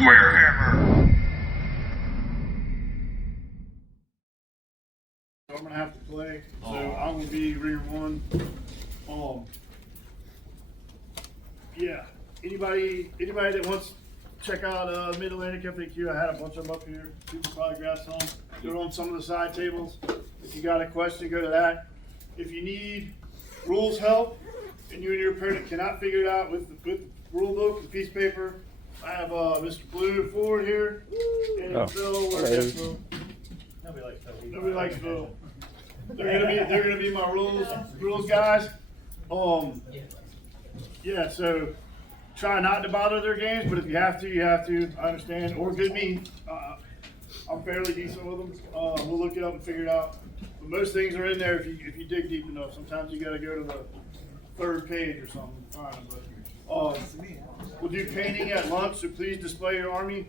SquareHammer. So I'm gonna have to play. So I'm gonna be ringer one. Yeah. Anybody that wants to check out Mid-Atlantic FAQ, I had a bunch of them up here. People probably grab some. They're on some of the side tables. If you got a question, go to that. If you need rules help and you and your opponent cannot figure it out with the rule book and piece of paper, I have Mr. Blue forward here and Phil. Nobody likes Phil. They're gonna be my rules guys. Yeah, so try not to bother their games, but if you have to, you have to. I understand. Or good me. I'm fairly decent with them. We'll look it up and figure it out. But most things are in there if you dig deep enough. Sometimes you got to go to the third page or something. But we'll do painting at lunch, so please display your army.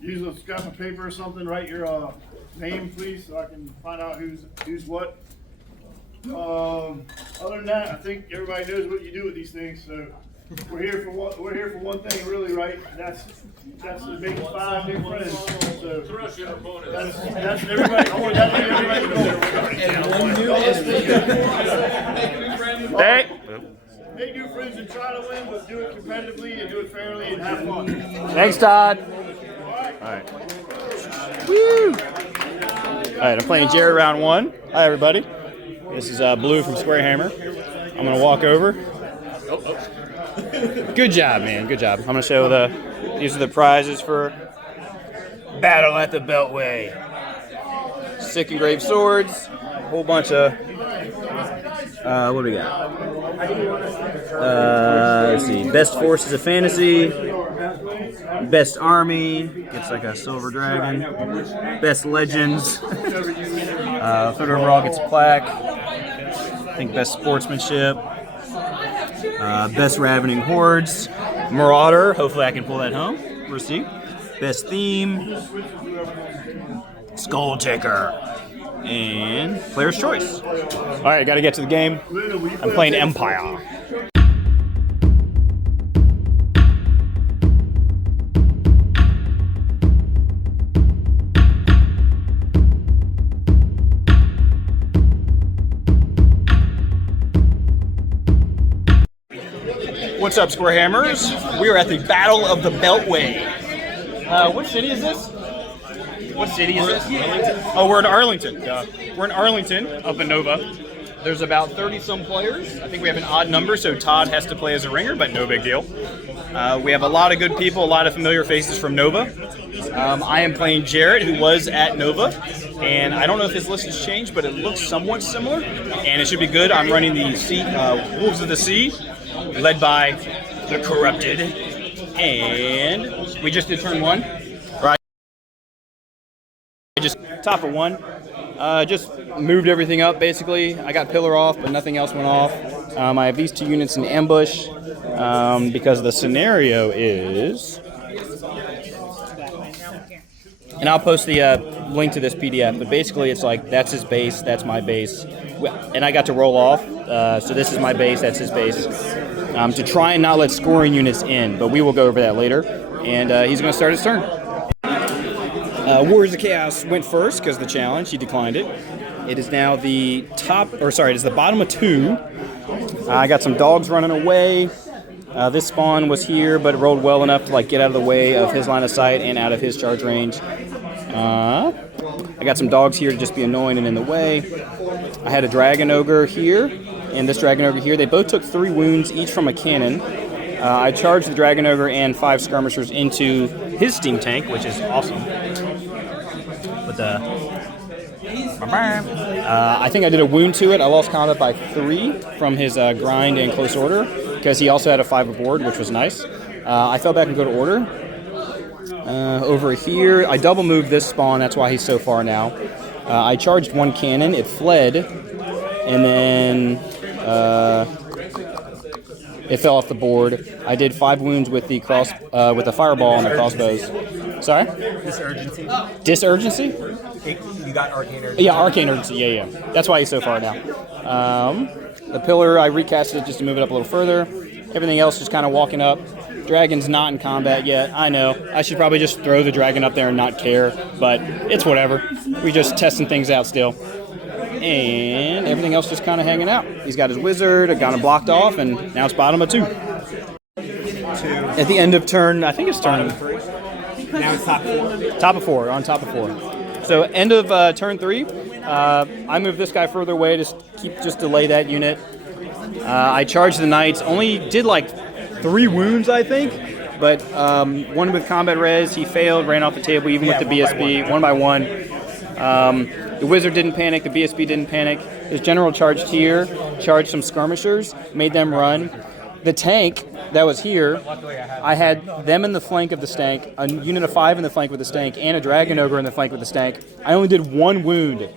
Use a scrap of paper or something. Write your name, please, so I can find out who's what. Other than that, I think everybody knows what you do with these things. So we're here for one thing, really, right? That's to make 5 new friends. So that's everybody. I want everybody. Hey. Make new friends and try to win, but do it competitively and do it fairly and have fun. Thanks, Todd. All right. Woo! All right, I'm playing Jared round 1. Hi, everybody. This is Blue from SquareHammer. I'm gonna walk over. Good job, man. Good job. I'm gonna show these are the prizes for Battle at the Beltway. 6 engraved swords, a whole bunch of. What do we got? Let's see. Best Forces of Fantasy. Best Army. Gets like a silver dragon. Best Legends. Third overall gets a plaque. I think best sportsmanship. Best Ravening Hordes. Marauder. Hopefully I can pull that home. We'll see. Best theme. Skull Taker. And player's choice. All right, got to get to the game. I'm playing Empire. What's up, SquareHammers? We are at the Battle of the Beltway. What city is this? What city is this? Oh, we're in Arlington. We're in Arlington, up in Nova. There's about 30-some players. I think we have an odd number, so Todd has to play as a ringer, but no big deal. We have a lot of good people, a lot of familiar faces from Nova. I am playing Jared, who was at Nova, and I don't know if his list has changed, but it looks somewhat similar, and it should be good. I'm running the Wolves of the Sea, led by the Corrupted, and we just did turn 1. Right. I just top of 1. Just moved everything up, basically. I got pillar off, but nothing else went off. I have these 2 units in ambush because the scenario is... And I'll post the link to this PDF, but basically it's like, that's his base, that's my base. And I got to roll off, so this is my base, that's his base. To try and not let scoring units in, but we will go over that later. And he's going to start his turn. Warriors of Chaos went first because of the challenge. He declined it. It is now the it is the bottom of 2. I got some dogs running away. This spawn was here, but it rolled well enough to get out of the way of his line of sight and out of his charge range. I got some dogs here to just be annoying and in the way. I had a Dragon Ogre here, and this Dragon Ogre here. They both took 3 wounds, each from a cannon. I charged the Dragon Ogre and 5 skirmishers into his steam tank, which is awesome. But I think I did a wound to it. I lost combat by 3 from his grind and close order, because he also had a 5 aboard, which was nice. I fell back and go to order. Over here, I double moved this spawn, that's why he's so far now. I charged 1 cannon, it fled, and then it fell off the board. I did 5 wounds with the with the fireball and the crossbows. Sorry? Disurgency. Disurgency? You got arcane urgency. Yeah, arcane urgency. Yeah. That's why he's so far now. The pillar, I recasted it just to move it up a little further. Everything else just kind of walking up. Dragon's not in combat yet. I know. I should probably just throw the dragon up there and not care, but it's whatever. We're just testing things out still. And everything else just kind of hanging out. He's got his wizard, got him blocked off, and now it's bottom of 2. At the end of turn, I think it's turn 3. Now it's top 4. Top of 4, on top of 4. So end of turn 3, I moved this guy further away to just delay that unit. I charged the knights, only did like 3 wounds, I think, but one with combat res, he failed, ran off the table, even with the BSB, 1 by 1. The wizard didn't panic, the BSB didn't panic. His general charged here, charged some skirmishers, made them run. The tank that was here, I had them in the flank of the stank, a unit of 5 in the flank with the stank, and a dragon ogre in the flank with the stank. I only did 1 wound.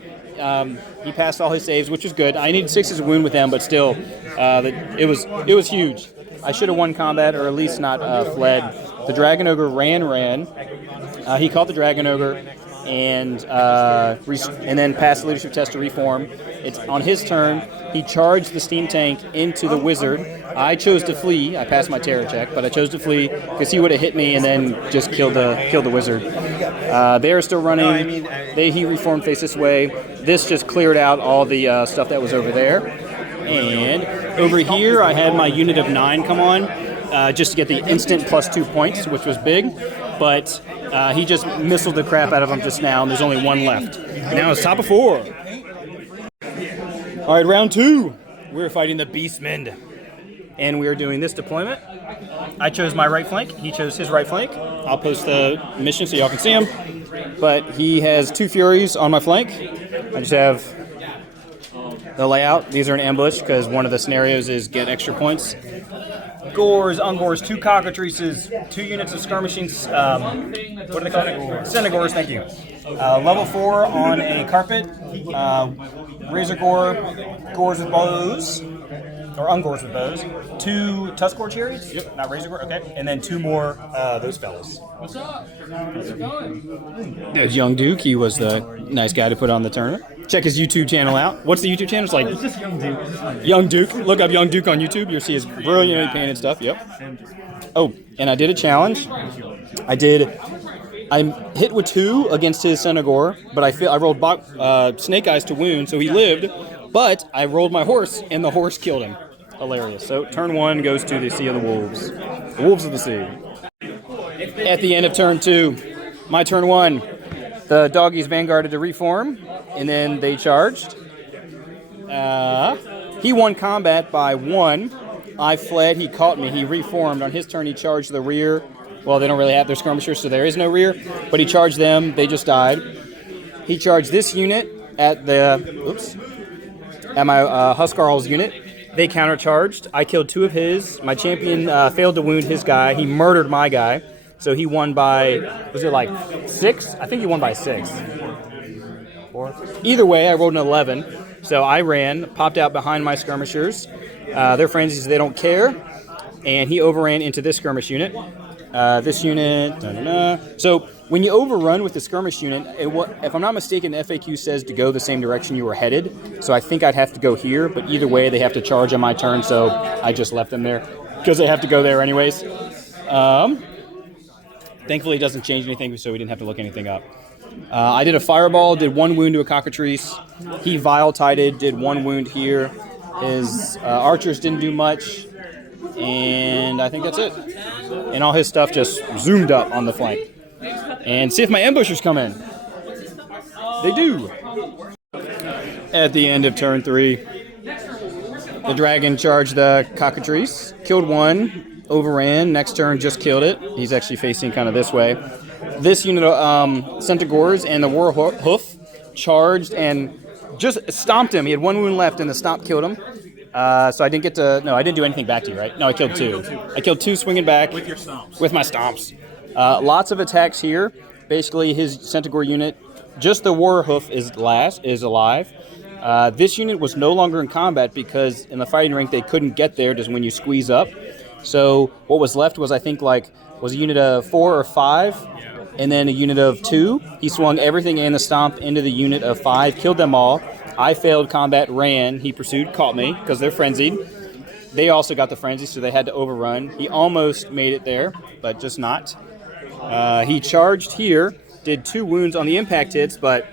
He passed all his saves, which was good. I needed 6 as a wound with them, but still, it was huge. I should have won combat, or at least not fled. The dragon ogre ran. He caught the dragon ogre, and then passed the leadership test to reform. It's on his turn. He charged the steam tank into the wizard. I chose to flee. I passed my terror check, but I chose to flee because he would have hit me and then just killed the wizard. They are still running. He reformed face this way. This just cleared out all the stuff that was over there. And over here, I had my unit of 9 come on just to get the instant +2 points, which was big. But he just missiled the crap out of him just now, and there's only 1 left. And now it's top of 4. All right, round 2. We're fighting the Beastmen. And we are doing this deployment. I chose my right flank. He chose his right flank. I'll post the mission so y'all can see him. But he has 2 Furies on my flank. I just have the layout. These are an ambush because one of the scenarios is get extra points. Gores, ungores, 2 cockatrices, 2 units of skirmishing. What do they call it? Senegores, thank you. Level 4 on a carpet. Razor gore, gores with bows, or ungores with bows. 2 Tuskgore chariots. Yep, not razor gore. Okay, and then 2 more those fellas. What's up? How's it going? There's Young Duke. He was the nice guy to put on the tournament. Check his YouTube channel out. What's the YouTube channel? It's like It's just Young Duke. Young Duke. Look up Young Duke on YouTube. You'll see his brilliantly painted stuff. Yep. Oh, and I did a challenge. I hit with 2 against his Senegore, but I rolled Snake Eyes to wound, so he lived. But I rolled my horse, and the horse killed him. Hilarious. So turn 1 goes to the Sea of the Wolves. The Wolves of the Sea. At the end of turn 2, my turn 1, the doggies vanguarded to reform, and then they charged. He won combat by 1. I fled. He caught me. He reformed. On his turn, he charged the rear. Well, they don't really have their skirmishers, so there is no rear. But he charged them. They just died. He charged this unit at my Huskarl's unit. They countercharged. I killed 2 of his. My champion failed to wound his guy. He murdered my guy. So he won by, was it like 6? I think he won by 6. 4. Either way, I rolled an 11. So I ran, popped out behind my skirmishers. They're frenzies, they don't care. And he overran into this skirmish unit. This unit, So when you overrun with the skirmish unit, if I'm not mistaken, the FAQ says to go the same direction you were headed. So I think I'd have to go here, but either way, they have to charge on my turn, so I just left them there because they have to go there anyways. Thankfully, it doesn't change anything, so we didn't have to look anything up. I did a fireball, did 1 wound to a cockatrice. He vile-tided, did 1 wound here. His archers didn't do much, and I think that's it. And all his stuff just zoomed up on the flank. And see if my ambushers come in. They do. At the end of turn 3, the dragon charged the cockatrice, killed 1, overran. Next turn, just killed it. He's actually facing kind of this way. This unit of Centaurs and the War Hoof charged and just stomped him. He had 1 wound left, and the stomp killed him. So I didn't get to... No, I didn't do anything back to you, right? No, I killed 2. I killed 2 swinging back. With your stomps. With my stomps. Lots of attacks here. Basically, his Centaur unit, just the War Hoof is alive. This unit was no longer in combat because in the fighting rank, they couldn't get there just when you squeeze up. So what was left was, I think, was a unit of 4 or 5, and then a unit of 2. He swung everything and the stomp into the unit of 5, killed them all. I failed combat, ran. He pursued, caught me because they're frenzied. they also got the frenzy, so they had to overrun. He almost made it there, but just not. He charged here, did 2 wounds on the impact hits, but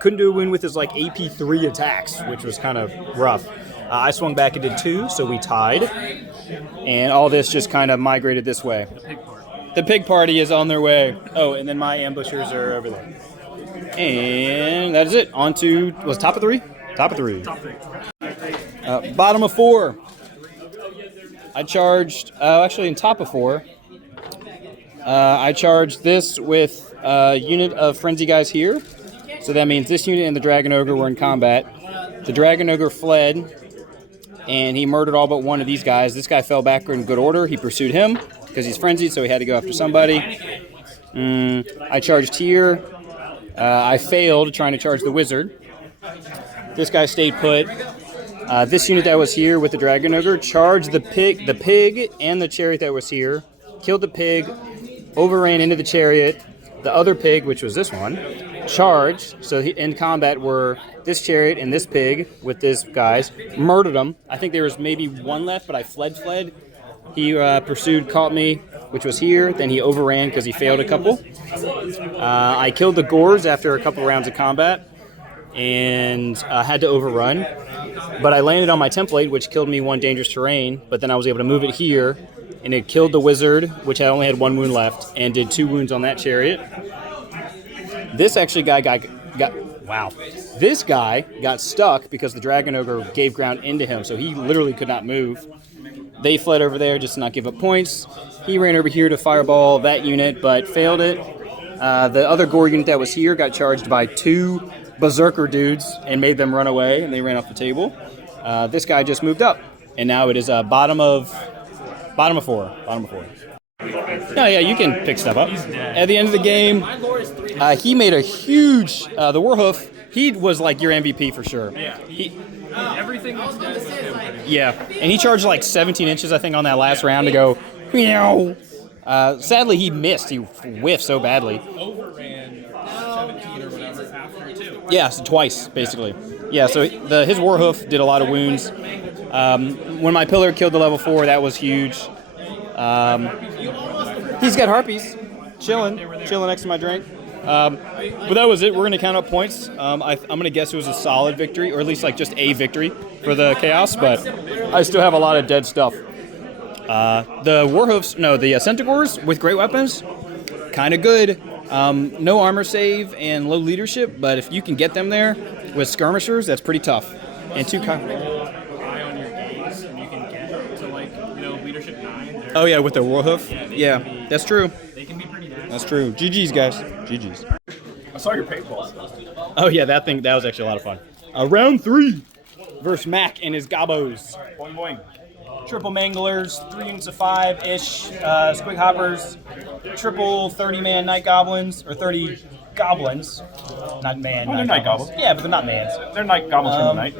couldn't do a wound with his like AP3 attacks, which was kind of rough. I swung back and did 2, so we tied. And all this just kind of migrated this way. The pig party is on their way. Oh, and then my ambushers are over there. And that is it. On to, was it top of 3? Top of 3. Bottom of 4. I charged, actually in top of 4, I charged this with a unit of frenzy guys here. So that means this unit and the Dragon Ogre were in combat. The Dragon Ogre fled, and he murdered all but one of these guys. This guy fell back in good order. He pursued him because he's frenzied, so he had to go after somebody. I charged here. I failed trying to charge the wizard. This guy stayed put. This unit that was here with the Dragon Ogre charged the pig and the chariot that was here, killed the pig, overran into the chariot. The other pig, which was this one, charged. So in combat were this chariot and this pig with this guys. Murdered them. I think there was maybe one left, but I fled. He pursued, caught me, which was here. Then he overran because he failed a couple. I killed the Gores after a couple rounds of combat and had to overrun. But I landed on my template, which killed me 1 dangerous terrain. But then I was able to move it here, and it killed the wizard, which I only had 1 wound left, and did 2 wounds on that chariot. This actually guy This guy got stuck because the Dragon Ogre gave ground into him, so he literally could not move. They fled over there just to not give up points. He ran over here to fireball that unit, but failed it. The other Gore unit that was here got charged by 2 berserker dudes and made them run away, and they ran off the table. This guy just moved up, and now it is bottom of 4. Oh yeah, you can pick stuff up. At the end of the game, he made a huge, the Warhoof, he was like your MVP for sure. Yeah. Everything was dead with him. Yeah, and he charged like 17 inches, I think, on that last round to go, meow. Sadly, he missed. He whiffed so badly. Overran 17 or whatever after, too. Yeah, so twice, basically. Yeah, so his Warhoof did a lot of wounds. When my pillar killed the level 4, that was huge. He's got harpies, chilling next to my drink. But that was it. We're going to count up points. I'm going to guess it was a solid victory, or at least like just a victory for the Chaos, but I still have a lot of dead stuff. The Warhoofs, no, the Centaurs with great weapons, kind of good. No armor save and low leadership, but if you can get them there with skirmishers, that's pretty tough. And 2 Eye on your gaze, and you can get to like, leadership 9. Oh yeah, with the Warhoof? Yeah, that's true. They can be pretty nasty. That's true. GG's, guys. GG's. I saw your paintball. Oh yeah, that was actually a lot of fun. Round 3 versus Mac and his gobos. Boing boing. Triple manglers, 3 units of 5-ish, squig hoppers, triple 30-man night goblins, or 30 goblins. Not man. They're night goblins. Yeah, but they're not mans. They're night goblins from the night.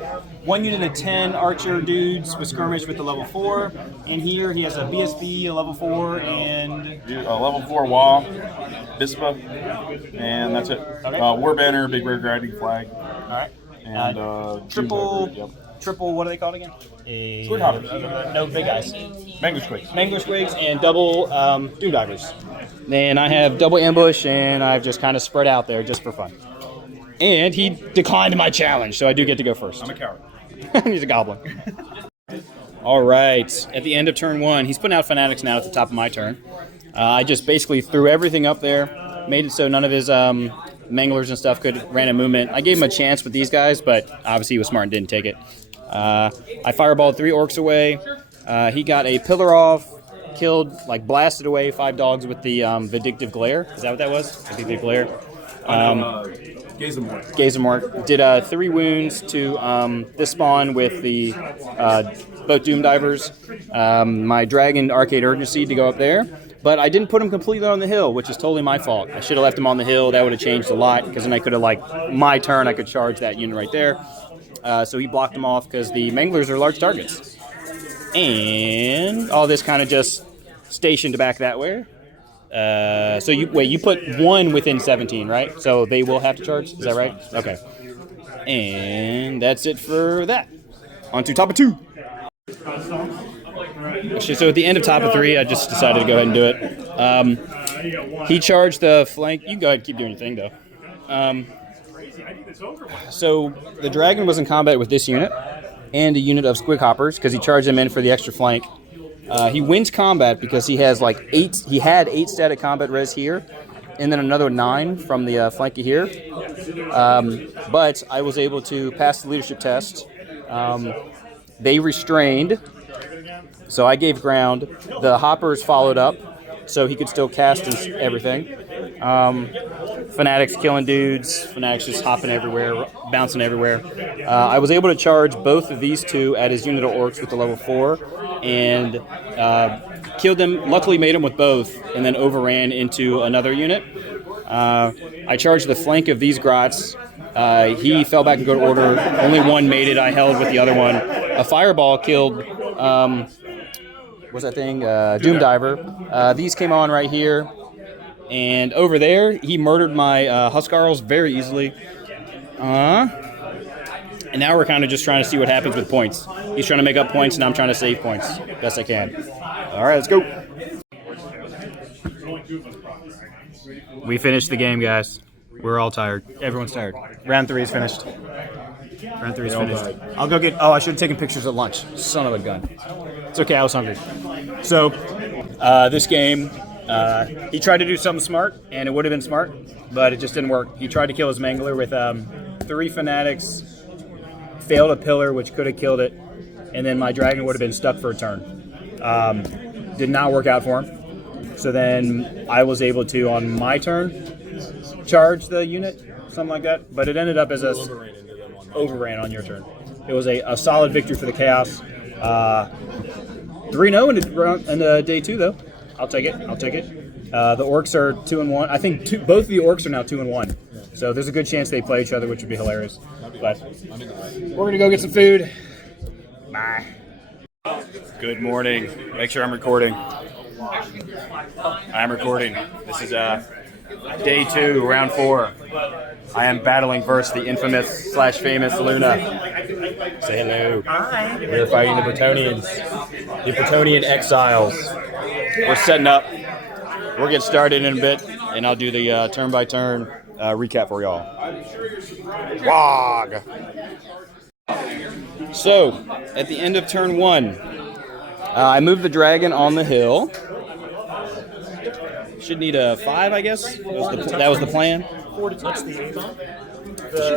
1 unit of 10 archer dudes with skirmish with the level 4. And here he has a BSB, a level 4, and level 4 wall, Bispa, and that's it. Okay. War banner, big red riding flag, all right. and Triple. Yep. Triple, what are they called again? Squig hoppers. No, big guys. Mangler squigs. Mangler squigs and double doom divers. Then I have double ambush, and I've just kind of spread out there just for fun. And he declined my challenge, so I do get to go first. I'm a coward. He's a goblin. All right. At the end of turn 1, he's putting out fanatics now at the top of my turn. I just basically threw everything up there, made it so none of his manglers and stuff could random movement. I gave him a chance with these guys, but obviously he was smart and didn't take it. I fireballed 3 orcs away. He got a pillar off, killed, blasted away 5 dogs with the vindictive glare. Is that what that was? Vindictive glare. Gazemort. Did 3 wounds to this spawn with the both Doom Divers. My Dragon Arcade Urgency to go up there. But I didn't put him completely on the hill, which is totally my fault. I should have left him on the hill. That would have changed a lot, because then I could have, my turn, I could charge that unit right there. So he blocked them off because the manglers are large targets. And all this kind of just stationed back that way. So you put 1 within 17, right? So they will have to charge. Is that right? Okay. And that's it for that. On to top of 2. Actually, so at the end of top of 3, I just decided to go ahead and do it. He charged the flank. You can go ahead and keep doing your thing, though. So the dragon was in combat with this unit and a unit of SquareHammers because he charged them in for the extra flank. He wins combat because he has like 8. He had 8 static combat res here, and then another 9 from the flank here. But I was able to pass the leadership test. They restrained, so I gave ground. The hoppers followed up, so he could still cast and everything. Fanatics killing dudes, Fanatics just hopping everywhere, bouncing everywhere. I was able to charge both of these 2 at his unit of orcs with the level 4, and killed them, luckily made them with both, and then overran into another unit. I charged the flank of these grots. He fell back in good order. Only one made it. I held with the other one. A fireball killed, what's that thing? Doom Diver. These came on right here. And over there, he murdered my Huskarls very easily. And now we're kind of just trying to see what happens with points. He's trying to make up points, and I'm trying to save points best I can. All right, let's go. We finished the game, guys. We're all tired. Everyone's tired. Round 3 is finished. Round 3 is finished. I'll go get... Oh, I should have taken pictures at lunch. Son of a gun. It's okay, I was hungry. So, this game, he tried to do something smart, and it would have been smart, but it just didn't work. He tried to kill his Mangler with 3 Fanatics, failed a pillar, which could have killed it, and then my dragon would have been stuck for a turn. Did not work out for him. So then I was able to, on my turn, charge the unit, something like that, but it ended up as a overran on your turn. It was a solid victory for the Chaos. 3-0 in day 2, though. I'll take it. The orcs are 2-1. I think both of the orcs are now 2-1. So there's a good chance they play each other, which would be hilarious. But we're gonna go get some food. Bye. Good morning. Make sure I'm recording. I'm recording. This is day 2, round 4. I am battling versus the infamous / famous Luna. Say hello. Hi. We're fighting the Bretonians. The Bretonian exiles. We're setting up. We'll get started in a bit, and I'll do the turn-by-turn recap for y'all. Wog! So, at the end of turn 1, I moved the dragon on the hill. Should need a 5, I guess. That was the plan. 4 to touch the Avon.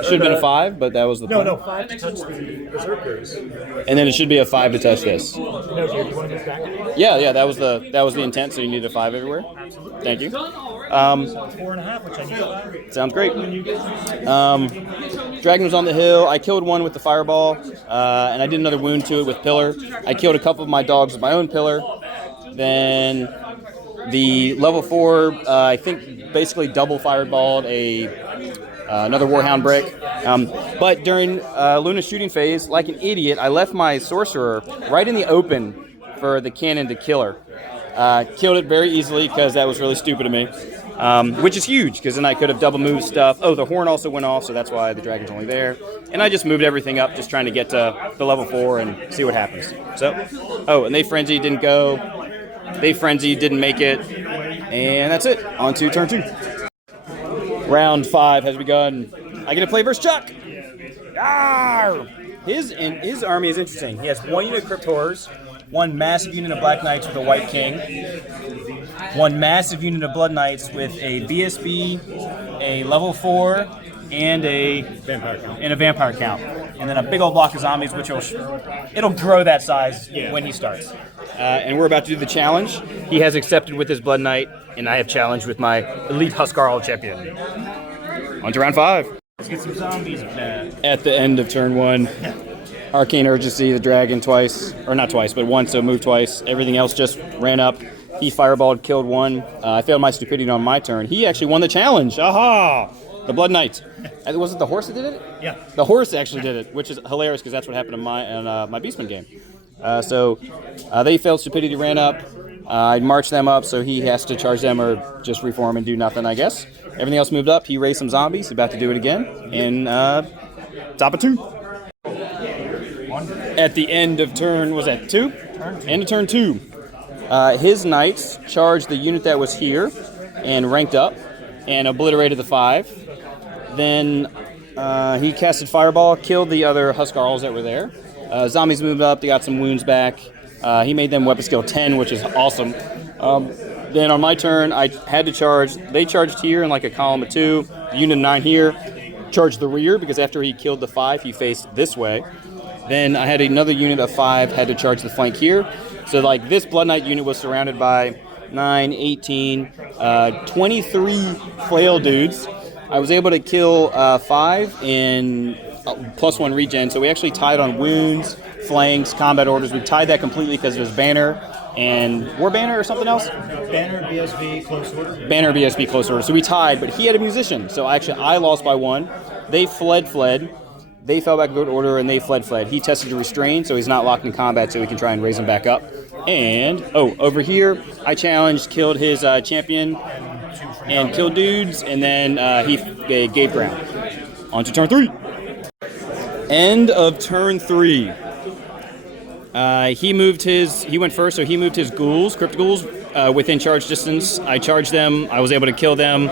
Should have been a 5, but that was the plan. No, 5 to touch the Berserkers. And then it should be a 5 to touch this. No, do you want to move back? Yeah, that was the intent. So you need a 5 everywhere. Absolutely. Thank you. 4.5, which I need. Sounds great. Dragon was on the hill. I killed one with the fireball, and I did another wound to it with pillar. I killed a couple of my dogs with my own pillar. Then the level 4, I think, basically double fireballed another Warhound brick. But during Luna's shooting phase, like an idiot, I left my sorcerer right in the open for the cannon to kill her. Killed it very easily because that was really stupid of me, which is huge because then I could have double moved stuff. Oh, the horn also went off, so that's why the dragon's only there. And I just moved everything up, just trying to get to the level 4 and see what happens. So, and they frenzy didn't go. They frenzy didn't make it, and that's it. On to turn 2. Round 5 has begun. I get to play versus Chuck. Arr! His army is interesting. He has 1 unit of Crypt Horrors, 1 massive unit of Black Knights with a White King, 1 massive unit of Blood Knights with a BSB, a level 4, and a vampire count, and then a big old block of zombies, which it'll grow that size when he starts. And we're about to do the challenge. He has accepted with his Blood Knight, and I have challenged with my elite Huskarl champion. On to round 5. Let's get some zombies. At the end of turn 1, Arcane Urgency, the dragon twice, or not twice, but once, so moved twice. Everything else just ran up. He fireballed, killed 1. I failed my stupidity on my turn. He actually won the challenge. Aha! The Blood Knight. Was it the horse that did it? Yeah. The horse actually did it, which is hilarious because that's what happened in my Beastmen game. So they failed stupidity, ran up. I marched them up, so he has to charge them or just reform and do nothing, I guess. Everything else moved up. He raised some zombies. He's about to do it again. And top of 2. at the end of turn, was that 2? End of turn 2. His knights charged the unit that was here and ranked up and obliterated the 5. Then he casted Fireball, killed the other Huskarls that were there. Zombies moved up, they got some wounds back. He made them weapon skill 10, which is awesome. Then on my turn, I had to charge. They charged here in like a column of 2. The unit of 9 here charged the rear because after he killed the 5, he faced this way. Then I had another unit of 5 had to charge the flank here. So like this Blood Knight unit was surrounded by 9, 18, 23 flail dudes. I was able to kill 5 in +1 regen. So we actually tied on wounds, flanks, combat orders. We tied that completely because it was banner and War Banner or something else? Banner, BSB, close order. Banner, BSB, close order. So we tied, but he had a musician. So actually I lost by 1. They fled. They fell back in good order, and they fled. He tested to restrain, so he's not locked in combat, so we can try and raise him back up. And, over here, I challenged, killed his champion, and killed dudes, and then he gave ground. On to turn 3. End of turn 3. He went first, so he moved his ghouls, crypt ghouls, within charge distance. I charged them. I was able to kill them.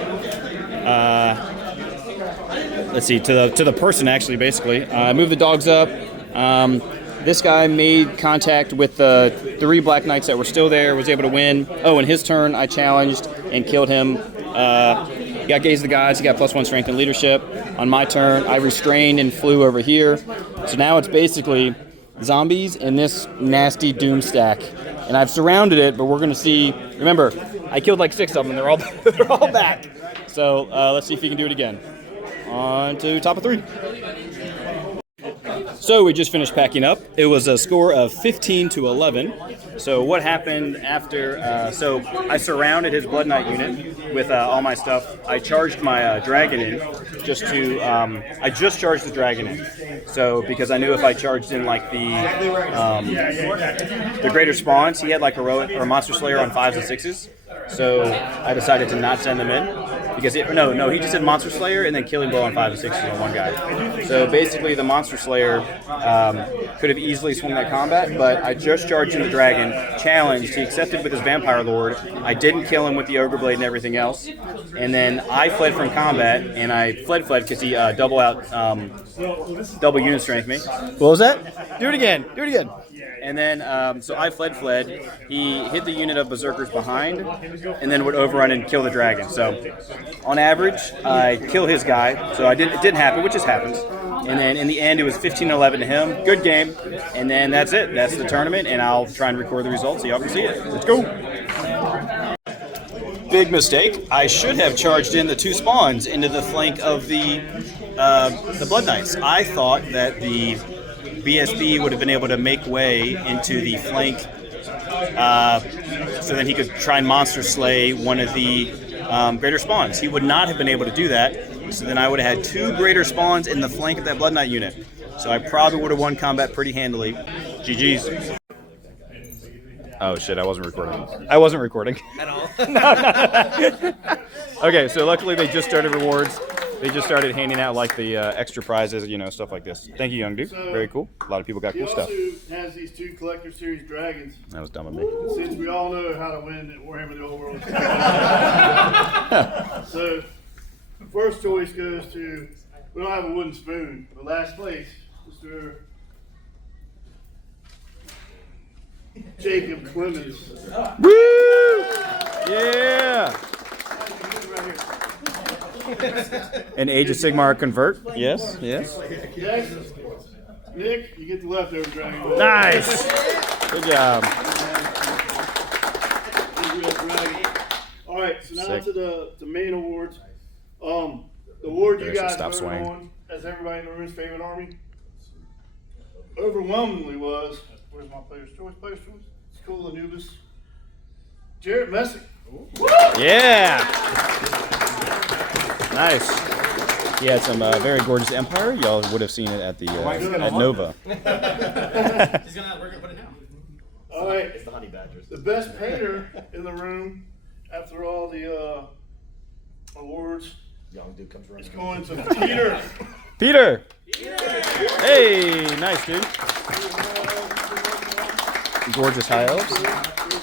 Let's see, to the person actually, basically. I moved the dogs up. This guy made contact with the 3 Black Knights that were still there, was able to win. Oh, in his turn, I challenged and killed him. He got Gaze the Gods, he got +1 strength and leadership. On my turn, I restrained and flew over here. So now it's basically zombies in this nasty doom stack. And I've surrounded it, but we're going to see. Remember, I killed like 6 of them, and they're all back. So let's see if he can do it again. On to top of 3. So we just finished packing up. It was a score of 15-11. So what happened after? So I surrounded his Blood Knight unit with all my stuff. I charged my dragon in just to. I just charged the dragon in. So because I knew if I charged in like the greater spawns, he had like heroic or monster slayer on 5s and 6s. So I decided to not send them in. Because he just did Monster Slayer and then Killing Blow on 5 and 6 on one guy. So basically the Monster Slayer could have easily swung that combat, but I just charged in the dragon, challenged, he accepted with his Vampire Lord, I didn't kill him with the Ogre Blade and everything else, and then I fled from combat, and I fled because he double unit strength me. What was that? Do it again. And then, so I fled. He hit the unit of Berserkers behind, and then would overrun and kill the dragon. So, on average, I kill his guy. So it didn't happen, which just happens. And then in the end, it was 15-11 to him. Good game. And then that's it. That's the tournament, and I'll try and record the results so y'all can see it. Let's go. Big mistake. I should have charged in the 2 spawns into the flank of the Blood Knights. I thought that the BSB would have been able to make way into the flank so then he could try and monster slay one of the greater spawns. He would not have been able to do that, so then I would have had 2 greater spawns in the flank of that Blood Knight unit. So I probably would have won combat pretty handily. GG's. Oh shit, I wasn't recording. At all? No. Okay, so luckily they just started rewards. They just started handing out like the extra prizes, stuff like this. Thank you, young dude. Very cool. A lot of people got cool stuff. He also has these 2 Collector Series dragons. That was dumb of me. Since we all know how to win at Warhammer the Old World. So, the first choice goes to, we don't have a wooden spoon, but last place, Mr. Jacob Clemens. Woo! Yeah! An Age of Sigmar convert. Yes. Next, Nick, you get the leftover dragon. Nice. Good job. All right, so now Sick. to the main awards. The award you guys Stop voted swaying. on as everybody in the room's favorite army overwhelmingly was, where's my player's choice? It's cool, Anubis. Jared Messick. Yeah. Nice. He had some very gorgeous Empire. Y'all would have seen it at the at Nova. We're gonna put it down. All right. It's the honey badgers. The best painter in the room after all the awards Young dude comes is running. going to Peter. Peter. Hey, nice dude. Gorgeous high elves. Great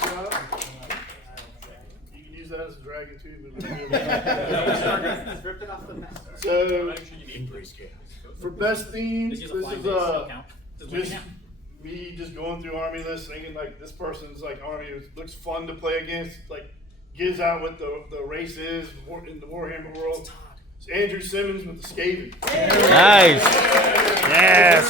job. You can use that as a dragon too. So, for best theme, this is just me just going through army lists, thinking like this person's like army looks fun to play against, like gives out what the race is in the Warhammer world. It's Andrew Simmons with the Skaven. Nice. Yes.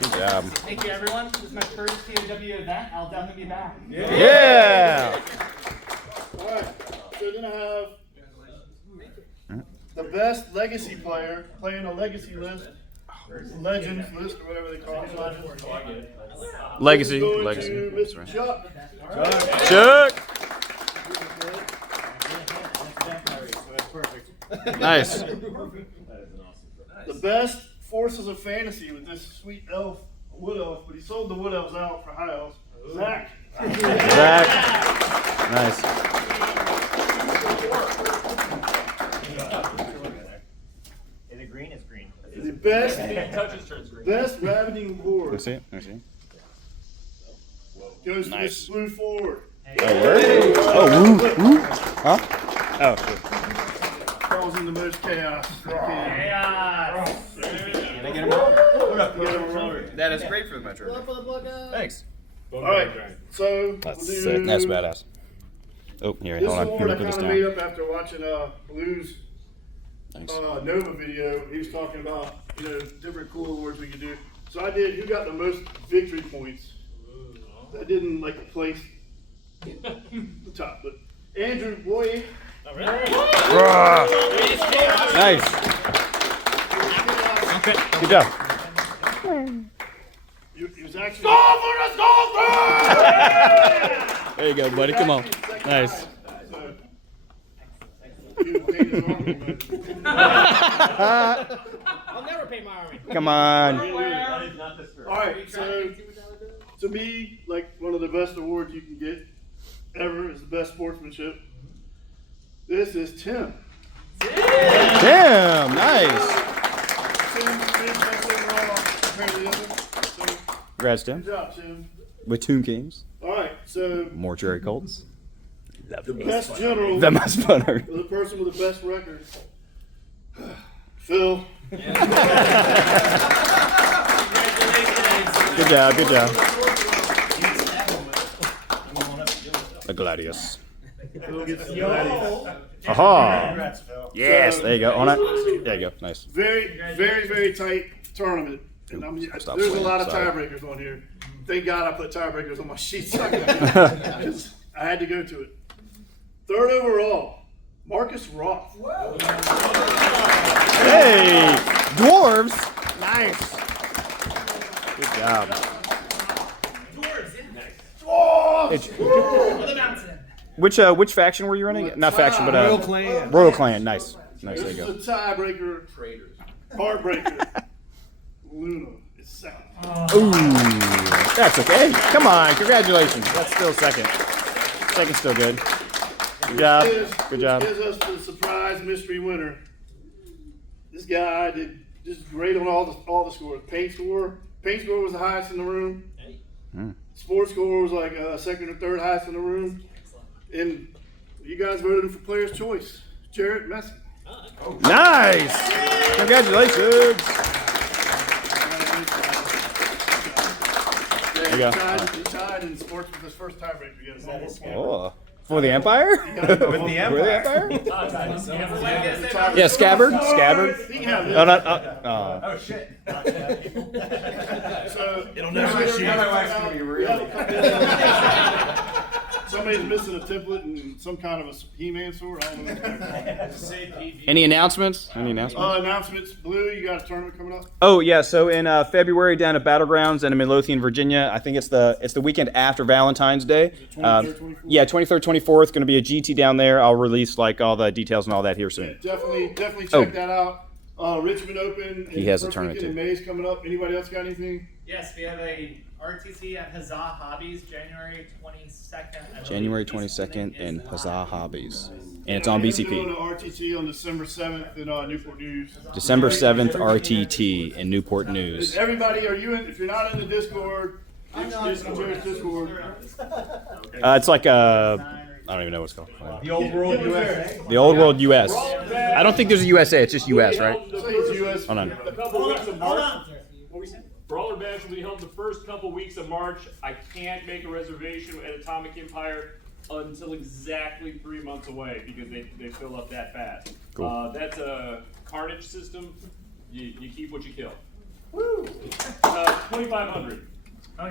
Good job. Thank you, everyone. This is my first POW event. I'll definitely be back. Yeah. All right. So then I have the best legacy player playing a legacy list, legends list, or whatever they call it. Legacy. Going Legacy. to Mr. Chuck. Chuck. Nice. The best forces of fantasy with this sweet elf, wood elf, but he sold the wood elves out for high elves. Zach. Zach. Nice. Is it green? It's green. The best Ravening Hordes Let me see it. Let me see it. goes to Nice. this blue forward. Oh, where? Oh, woo, woo. Huh? Oh, cool. Causing the most chaos. That is great for the metro. Thanks. All right, so That's we'll do sick. That's badass. Oh, here, This hold on. award Here, I put this kind of made down. up after watching Blue's Thanks. Nova video. He was talking about different cool awards we could do. So I did. Who got the most victory points? I didn't like the place the top, but Andrew boy. Rah. Nice. Good job. He was actually. There you go, buddy. Come on. Nice. I'll never pay my army. Come on. All right, so to me, like one of the best awards you can get ever is the best sportsmanship. This is Tim. Damn, nice. Tim, best overall compared to the other. So, Congrats, Tim. good job, Tim. With Tomb Games. All right, so Mortuary Colts. the best general, That must be fun. the person with the best record, Phil. Good job, good job. The Gladius. Phil gets the Gladius. Aha! Yes, there you go. On it. There you go. Nice. Very, very, very tight tournament. And Stop there's a playing, lot of sorry. tiebreakers on here. Thank God I put tiebreakers on my sheets. I had to go to it. Third overall, Marcus Roth. Hey! Dwarves! Nice. Good job. Which faction were you running? Not faction, but Royal Clan. Royal Clan. Nice. Nice. There This you go. is a tiebreaker. Heartbreaker. Luna is second. Ooh, that's okay. Come on, congratulations. That's still second. Second's still good. Good job. Good job. Which gives us the surprise mystery winner. This guy did just great on all the scores. Paint score was the highest in the room. Sports score was like second or third highest in the room. And you guys voted him for Player's Choice. Jarrett Messi. Nice. Congratulations. Yeah, you go. he tied in sports with his first tiebreaker. He had one more point. Oh, for the Empire? With the Empire. Yeah, Scabbard. Scabbard. He can have this. Oh, not. Oh. Oh shit. So, It'll never shoot. My wife's gonna be really. Somebody's missing a template and some kind of a He-Man sword. I don't know. Any announcements? Any announcements? Announcements. Blue, you got a tournament coming up? Oh yeah, so in February down at Battlegrounds and in Midlothian, Virginia. I think it's the weekend after Valentine's Day. 23rd, 24th? Yeah, 23rd, 24th. Going to be a GT down there. I'll release like all the details and all that here soon. Definitely Oh. check that out. Richmond Open. He has a first tournament, weekend in too. May's coming up. Anybody else got anything? Yes, we have RTC at Huzzah Hobbies, January 22nd. I believe. January Beastmen 22nd in is Huzzah live. Hobbies. And it's on Going BCP. to RTT on December 7th in Newport News. December 7th, RTT in Newport News. Everybody, are you in? If you're not in the Discord, Discord. It's like I don't even know what's called. The old world USA. The Old World US. I don't think there's a USA, it's just US, right? Say it's US. Hold on. A couple weeks of March. Brawler Bash will be held the first couple weeks of March. I can't make a reservation at Atomic Empire until exactly 3 months away because they fill up that fast. Cool. That's a Carnage system. You keep what you kill. Woo! 2,500.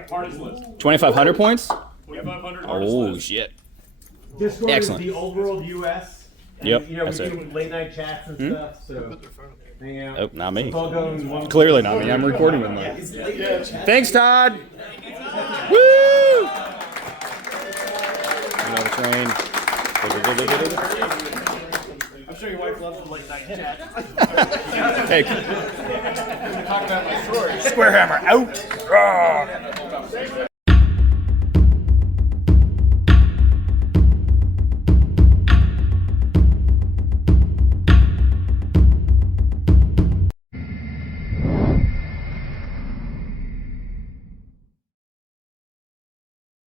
Hardest list. 2,500 points? 2,500 hardest Oh, list. shit. Discord Excellent. is the old world US. And, Yep, You know, we that's it. do late night chats and stuff. So, hang out. Oh, not me. It's all going in one. Clearly not me. I'm recording with mine. Thanks, Todd. Woo! Another train. I'm sure your wife loves the late night chat. Hey. Talk about my story. SquareHammer out.